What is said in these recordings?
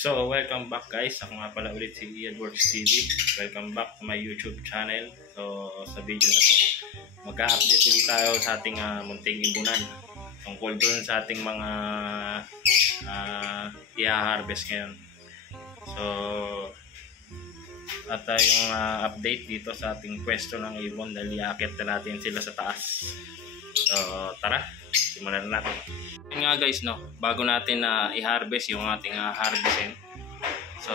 So, welcome back guys. Ako nga pala ulit si Edwards TV. Welcome back to my YouTube channel. So, sa video na to, mag-update ulit tayo sa ating munting imbunan. Tungkol dun sa ating mga i-harvest ngayon. So, at yung update dito sa ating pwesto ng ibon dahil iakit na natin sila sa taas. So, tara, simulan na natin. Yun nga guys, no, bago natin i-harvest yung ating harvestin. So,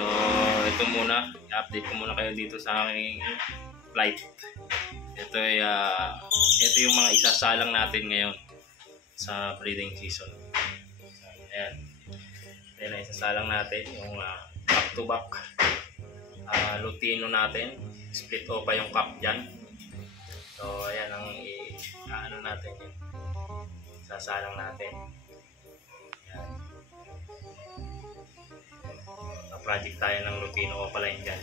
ito muna, i-update ko muna kayo dito sa aking flight. Ito ay ito yung mga isasalang natin ngayon sa breeding season. Ayan. Ito na isasalang natin yung back to back Lutino natin. Split o pa yung cup dyan. So, ayan ang ano natin yun. Sasalang natin. Ayan. Project tayo ng Lutino Opaline dyan.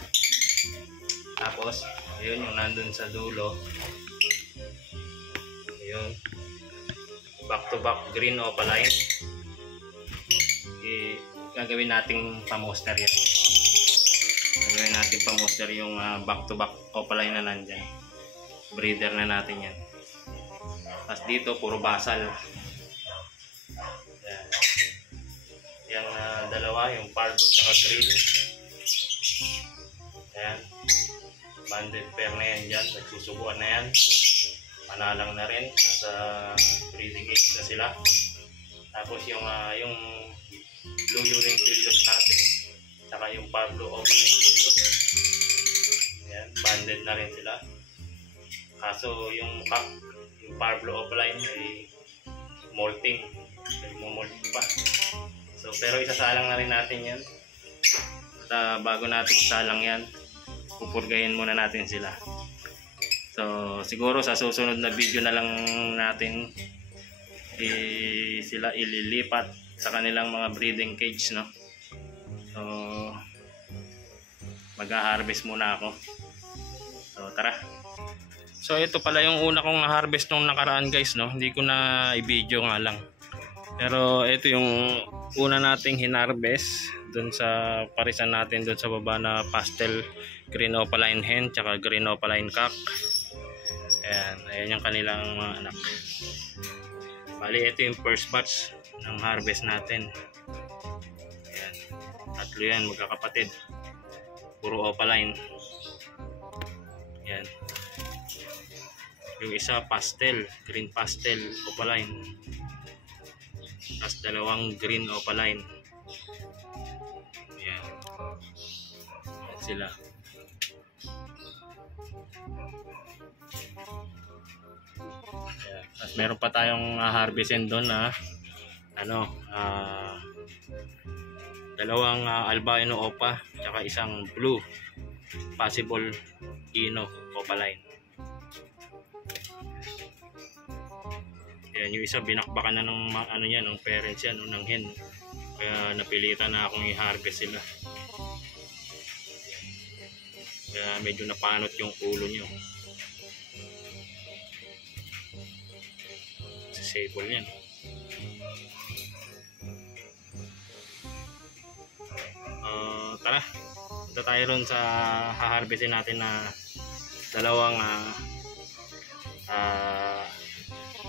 Tapos, ayun yung nandun sa dulo. Ayun. Back to back green Opaline. Gagawin nating pamoster yan. Gagawin natin pamoster yung back to back Opaline na nandyan. Breeder na natin yan. Tapos dito puro basal. Yan. Yang dalawa, yung pardo at green. Ayan. Banded pair na yan dyan. Nagsusubuan na yan. Manalang na rin. Sa breeding age na sila. Tapos yung blue urine pilot natin. Saka yung pardo Opaline pilot. Ayan. Banded na rin sila. Kaso yung Pardo Opaline ay molting. Ay molting pa. So, pero isasalang na rin natin yan. At bago natin isalang yan, pupurgahin muna natin sila. So, siguro sa susunod na video na lang natin sila ililipat sa kanilang mga breeding cage, no? So, mag-harvest muna ako. So, tara. So, ito pala yung una kong na-harvest nung nakaraan guys, no? Hindi ko na i-video nga lang. Pero ito yung una nating hinarvest dun sa parisan natin dun sa baba na pastel green Opaline hen tsaka green Opaline cock. Ayan yung kanilang mga anak. Bali ito yung first batch ng harvest natin. Ayan. Tatlo yan magkakapatid. Puro Opaline. Ayan. Yung isa pastel, green pastel Opaline. Tapos dalawang green Opaline. Ayan. Ayan sila. Ayan. Tapos meron pa tayong harvestin doon na dalawang albino opa tsaka isang blue possible ino Opaline. Ayan, yung isa binakbakan na ng ng parents yan, ng hen. Kaya napilitan na akong i-harvest sila. Kaya medyo napanot yung ulo nyo. Sisable yan. Tara, punta tayo ron sa haharvestin natin na dalawang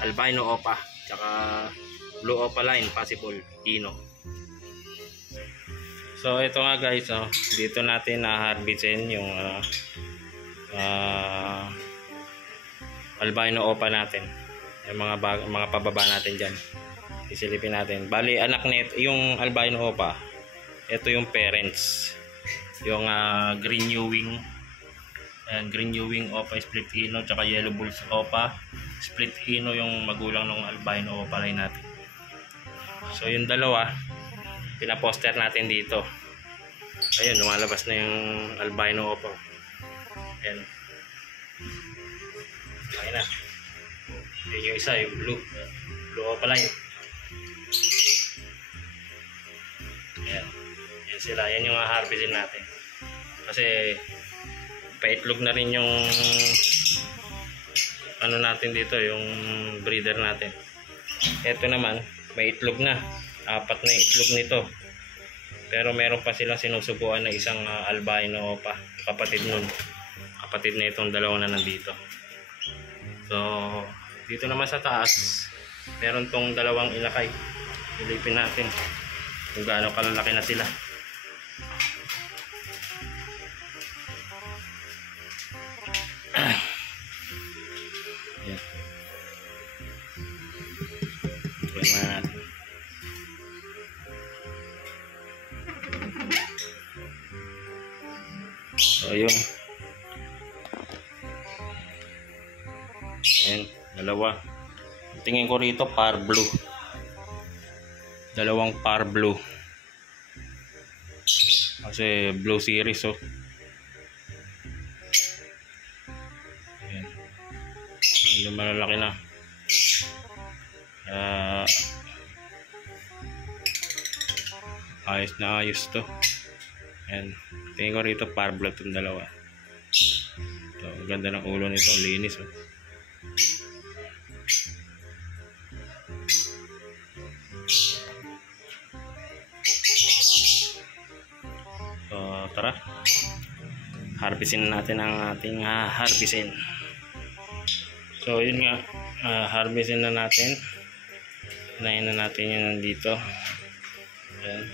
albino opa tsaka blue Opaline possible ino. So ito nga guys, dito natin na-harvestin yung albino opa natin, yung mga pababa natin dyan. Isilipin natin. Bali anak nito yung albino opa, ito yung parents, yung green Ewing. Ayan, green Ewing opa split ino tsaka yellow bulls opa split ino yung magulang ng albino Opaline natin. So yung dalawa pinaposter natin dito. Ayun, lumalabas na yung albino opa. Ayan. Ayun na. Yun yung isa, yung blue Opaline. Ayan. Yan sila. Yan yung harvestin natin. Kasi paitlog na rin yung natin dito, yung breeder natin. Ito naman may itlog na, 4 na itlog nito. Pero meron pa silang sinusubuan na isang albino pa, kapatid nun. Kapatid na itong dalawa na nandito. So, dito naman sa taas, meron tong dalawang ilakay. Silipin natin kung gaano kalalaki na sila. Yan. Tingnan natin. So, yun. Ayan, dalawa. Tingin ko rito par blue. Dalawang par blue. Kasi blue series, oh. Ayan. Medyo malalaki na. Ayos na ayos to. Ayan. Tingin ko rito par blue itong dalawa. So, ang ganda ng ulo nito. Linis, oh. So, tara. Harvestin natin ang ating harvestin. So, yun nga. Harvestin na natin. Unahin na natin yan nandito. Ayan.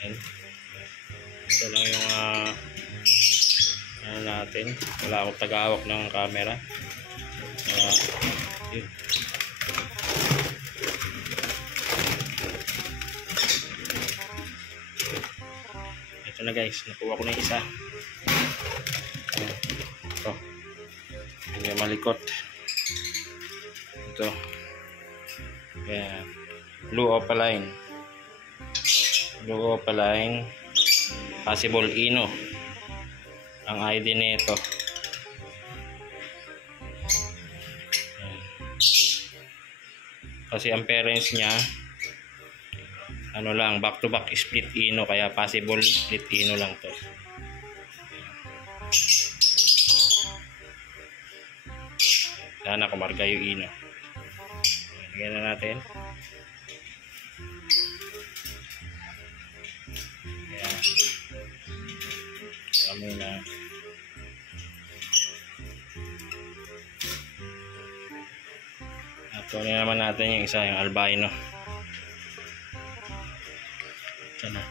Ayan. Ito lang yung ano natin. Wala akong tagahawak ng camera. Yun. Ito na guys, nakuha ko na yung isa. Ito. Hindi malikot. Ito. Ayan. Blue opaline. Blue opaline. Possible Ino. Ang ID nito. Kasi ang parents niya ano lang, back to back split Ino, kaya possible split Ino lang to. Sana kumarga yung Ino. Lagyan na natin. Ayan. Kami na. At kunin naman natin yung isa, yung albino. Ito na.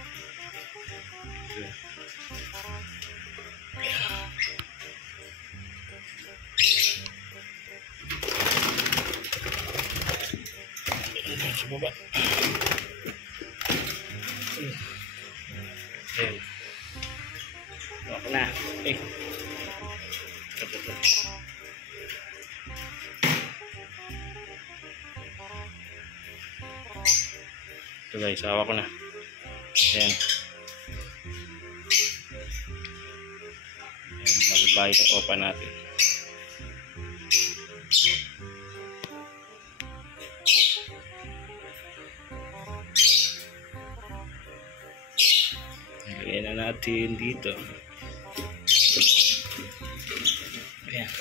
Sa baba. Ayan. Ako na. Okay. Ito guys, awa ko na. Ayan. Ayan, mag-buy ito open natin. Lagyan na natin dito. Ayan.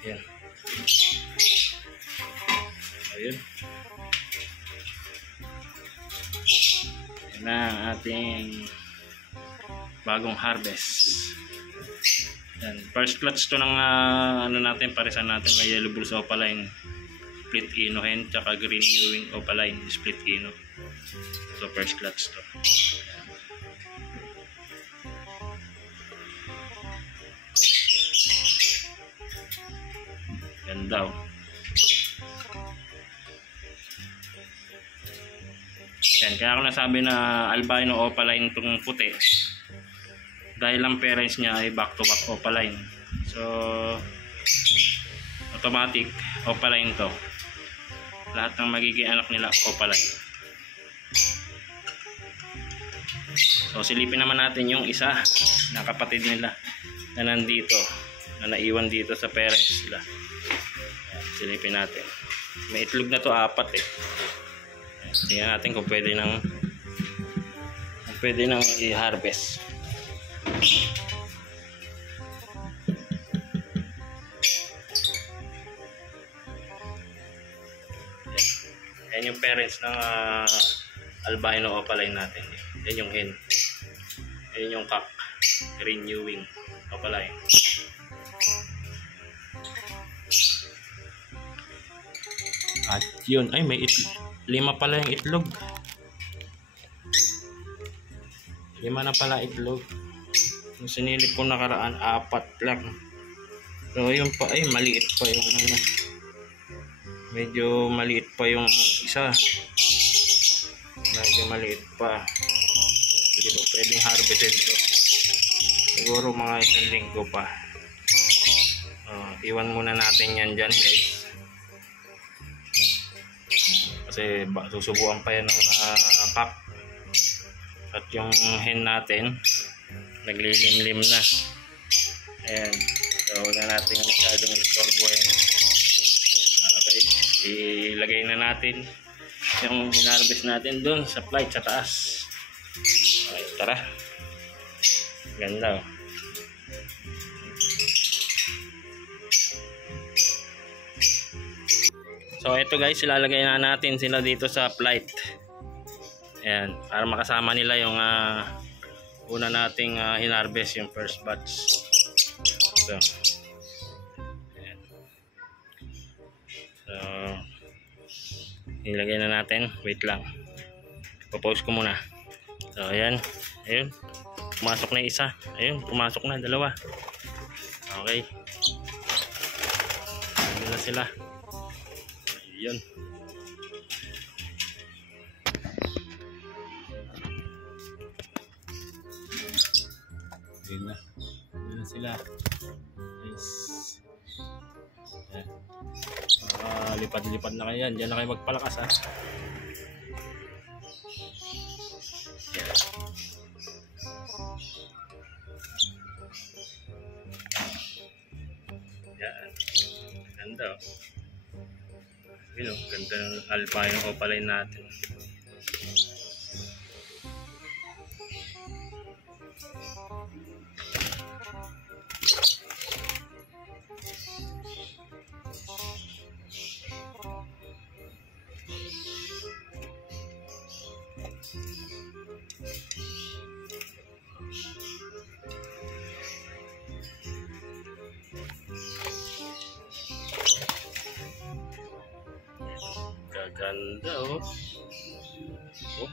Ayan. Ayun. Yan na ang ating bagong harvest. Yan. First clutch to ng ano natin, parisan natin na yellow bulls opaline split Ino hen, tsaka green Ewing opaline split Ino. So first clutch to. Yan daw. Yan, kaya ako nasabi na albino opaline itong puti dahil ang parents niya ay back to back opaline. So automatic opaline to. Lahat ng magiging anak nila opaline. So silipin naman natin yung isa na kapatid nila na nandito, na naiwan dito sa parents nila. Silipin natin. May itlog na to, 4 eh. Tingnan natin kung pwede nang i-harvest. Yan yung parents ng albino opaline natin. Yan yung hen. Yan yung cock. Renewing opaline. At yun, ay may 5 pala yung itlog. 5 na pala itlog. Yung sinilip ko nakaraan, 4 lang. So yun pa, ay maliit pa yung ano. Medyo maliit pa yung isa. Medyo maliit pa. Hindi pa pwedeng harvested to. Siguro mga 1 linggo pa. Iwan muna natin yan dyan guys. Kasi susubuan pa yan ng cock. At yung hen natin naglilimlim na. Ayan. So huwag na natin masyadong istorbohin. Okay. Ilagay na natin yung hinarvest natin dun sa flight sa taas. Okay, tara. Ganda oh. So ito guys, ilalagay na natin sila dito sa flight. Ayan, para makasama nila yung una nating hinarvest, yung first batch. So, ayan. So, ilagay na natin. Wait lang. Popause ko muna. So, ayan. Ayun. Pumasok na isa. Ayun, pumasok na 2. Okay. Ayun na sila. Ayun. Ayun na. Ayun na sila. Nice. Ayan. Lipad-lipad na kayo yan. Diyan na kayo magpalakas ha. Ayan. Ayan. Ganda oh. Yun oh. Ganda ng albino opaline natin. Ganda oh. Oh.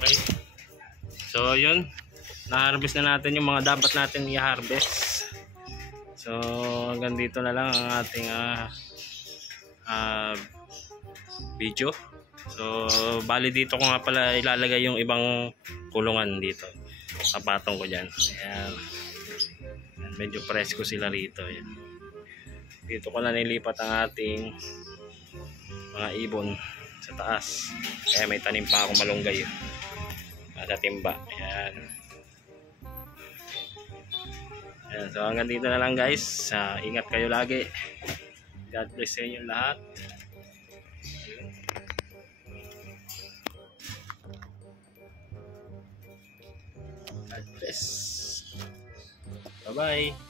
Okay. So yun, na-harvest na natin yung mga dapat natin i-harvest. So hanggang dito na lang ang ating video. So bali dito ko nga pala ilalagay yung ibang kulungan dito. Kapatong ko dyan. Ayan. Medyo presko sila rito. Ayan. Dito ko na nilipat ang ating mga ibon sa taas. Kaya may tanim pa akong malunggay sa timba. Ayan. Ayan. So hanggang dito na lang guys. Ingat kayo lagi. God bless sa inyo lahat. God bless. Bye bye.